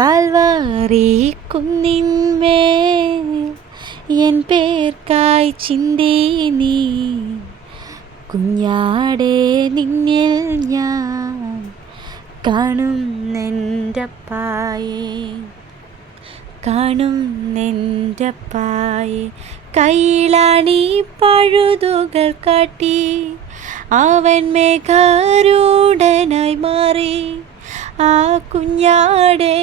Kalvari കുന്നിന്മേൽ N പേർക്കായി ചിന്തി നീ കുഞ്ഞാടേ നിന്നിൽ ഞാൻ കാണുന്നെൻ്റപ്പായെ കൈയിലാണീ പഴുതുകൾ കാട്ടി അവൻ മേഘാരൂഢനായി മാറി ആ കുഞ്ഞാടേ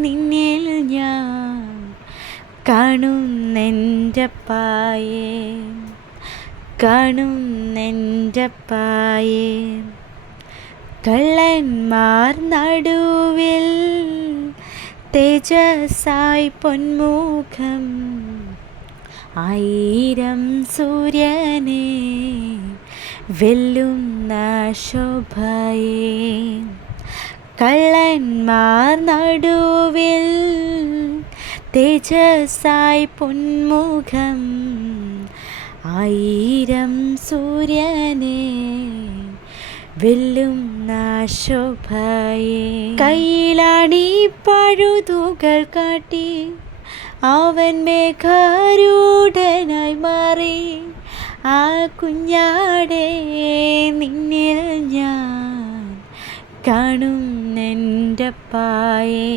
നിന്നിൽ ഞാൻ കാണുന്നെൻ്റപ്പായെ കള്ളന്മാർ നടുവിൽ തേജസ്സായി പൊന്മുഖം ആയിരം സൂര്യനെ വെല്ലുന്ന ശോഭയെ കള്ളന്മാർ നടുവിൽ തേജസ്സായി പൊന്മുഖം ആയിരം സൂര്യനെ വെല്ലുന്ന ശോഭയെ കയ്യിലാണീ പഴുതുകൾ കാട്ടി അവൻ മേഘാരൂഢനായി മാറി ആ കുഞ്ഞാടേ നിന്നിൽ ഞാൻ കാണുന്നെൻ്റപ്പായെ